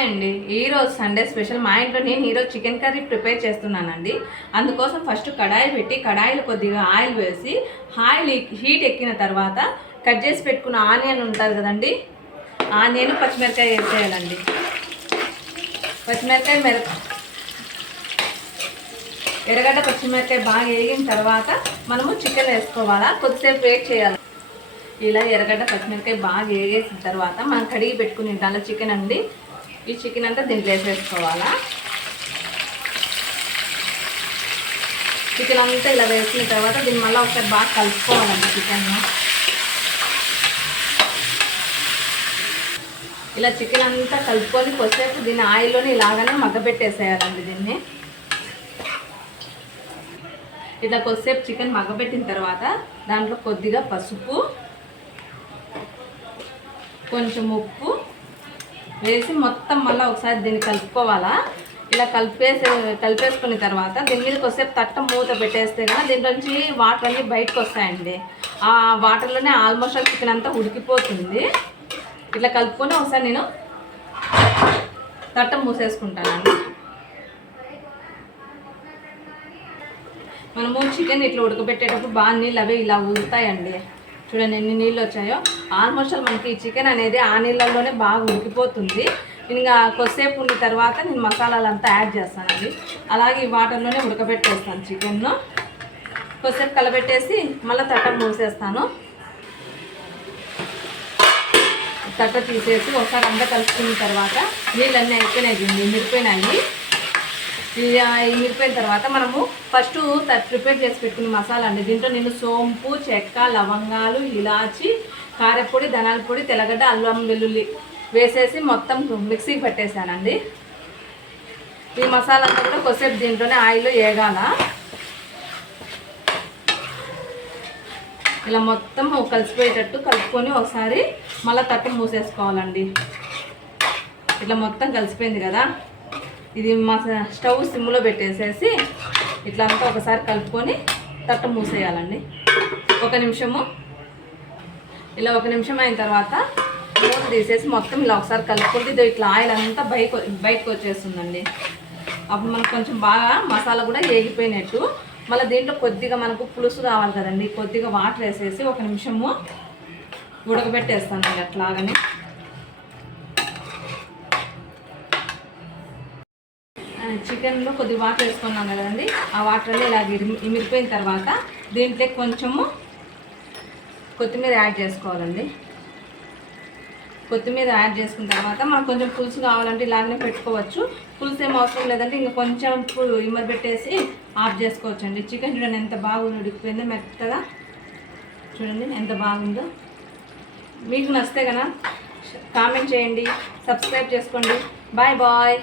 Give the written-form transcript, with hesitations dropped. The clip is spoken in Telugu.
అండి ఈరోజు సండే స్పెషల్ మా ఇంట్లో నేను ఈరోజు చికెన్ కర్రీ ప్రిపేర్ చేస్తున్నానండి. అందుకోసం ఫస్ట్ కడాయి పెట్టి కడాయిలో కొద్దిగా ఆయిల్ వేసి ఆయిల్ హీట్ ఎక్కిన తర్వాత కట్ చేసి పెట్టుకున్న ఆనియన్ ఉంటుంది కదండి, ఆనియన్ పచ్చిమిరకాయ వేసేయాలండి. ఎర్రగడ్డ పచ్చిమిరకాయ బాగా వేగిన తర్వాత మనము చికెన్ వేసుకోవాలా, కొద్దిసేపు వెయిట్ చేయాలి. ఇలా ఎర్రగడ్డ పచ్చిమిరకాయ బాగా వేగేసిన తర్వాత మనం కడిగి పెట్టుకుని దాంట్లో చికెన్ అండి, ఈ చికెన్ అంతా దీంట్లో వేసేసుకోవాలా. చికెన్ అంతా ఇలా వేసిన తర్వాత దీన్ని మళ్ళీ ఒకసారి బాగా కలుపుకోవాలండి. ఇలా చికెన్ అంతా కలుపుకొని కొద్దిసేపు దీన్ని ఆయిల్లోని ఇలాగానే మగ్గబెట్టేసేయాలండి. దీన్ని ఇలా కొద్దిసేపు చికెన్ మగ్గబెట్టిన తర్వాత దాంట్లో కొద్దిగా పసుపు, కొంచెం ఉప్పు వేసి మొత్తం మళ్ళీ ఒకసారి దీన్ని కలుపుకోవాలా. ఇలా కలిపేసుకున్న తర్వాత దీని మీద కొద్దిసేపు తట్ట మూత పెట్టేస్తే కానీ దీంట్లోంచి వాటర్ అన్నీ బయటకు వస్తాయండి. ఆ వాటర్లోనే ఆల్మోస్ట్ చికెన్ అంతా ఉడికిపోతుంది. ఇట్లా కలుపుకొని ఒకసారి నేను తట్ట మూసేసుకుంటానండి. మనము చికెన్ ఇట్లా ఉడకబెట్టేటప్పుడు బాగా నీళ్ళు అవి ఇలా ఊరుతాయండి. చూడండి ఎన్ని నీళ్ళు వచ్చాయో. ఆల్మోస్ట్ మనకి ఈ చికెన్ అనేది ఆ నీళ్ళల్లోనే బాగా ఉడికిపోతుంది. నేను ఇంకా కొద్దిసేపు ఉన్న తర్వాత నేను మసాలాలంతా యాడ్ చేస్తానండి. అలాగే ఈ వాటర్లోనే ఉడకబెట్టేస్తాను చికెన్ను. కొద్దిసేపు కలబెట్టేసి మళ్ళీ తట్ట మూసేస్తాను. తట్ట తీసేసి ఒకసారి అంతా కలుపుకున్న తర్వాత నీళ్ళన్నీ అయిపోయినాయి, మిరిపోయినాయి. మిరిపోయిన తర్వాత మనము ఫస్ట్ ప్రిపేర్ చేసి పెట్టుకున్న మసాలా అండి. దీంట్లో నేను సోంపు, చెక్క, లవంగాలు, ఇలాచి, కారపొడి, ధనాల పొడి, తెల్లగడ్డ, అల్లం వెల్లుల్లి వేసేసి మొత్తం మిక్సీకి పెట్టేశానండి. ఈ మసాలా అంతా కూడా కొద్దిసేపు దీంట్లోనే ఆయిల్లో వేగాల. ఇలా మొత్తం కలిసిపోయేటట్టు కలుపుకొని ఒకసారి మళ్ళీ తట్టు మూసేసుకోవాలండి. ఇట్లా మొత్తం కలిసిపోయింది కదా, ఇది మా స్టవ్ సిమ్లో పెట్టేసేసి ఇట్లా అంతా ఒకసారి కలుపుకొని తట్టు మూసేయాలండి. ఒక నిమిషము. ఇలా ఒక నిమిషం అయిన తర్వాత మూత తీసేసి మొత్తం ఇలా ఒకసారి కలుపుకుంటే ఇది ఇట్లా ఆయిల్ అంతా బయటకు వచ్చేస్తుందండి. అప్పుడు మనకు కొంచెం బాగా మసాలా కూడా వేగిపోయినట్టు. మళ్ళీ దీంట్లో కొద్దిగా మనకు పులుసు కావాలి కదండి, కొద్దిగా వాటర్ వేసేసి ఒక నిమిషము ఉడకబెట్టేస్తానండి. అట్లాగని చికెన్లో కొద్దిగా వాటర్ వేసుకున్నాం కదండి, ఆ వాటర్లో ఇలా ఇమిరిపోయిన తర్వాత దీంట్లో కొంచెము కొత్తిమీర యాడ్ చేసుకోవాలండి. కొత్తిమీర యాడ్ చేసుకున్న తర్వాత మనకు కొంచెం పులుసు కావాలంటే ఇలాగనే పెట్టుకోవచ్చు. పులుసు ఏం అవసరం లేదంటే ఇంకా కొంచెం ఇమరబెట్టేసి ఆఫ్ చేసుకోవచ్చండి. చికెన్ చూడండి ఎంత బాగా ఉడికిపోయిందో, మెత్తగా చూడండి ఎంత బాగుందో. మీకు నచ్చితే కనుక కామెంట్ చేయండి, సబ్స్క్రైబ్ చేసుకోండి. Bye bye.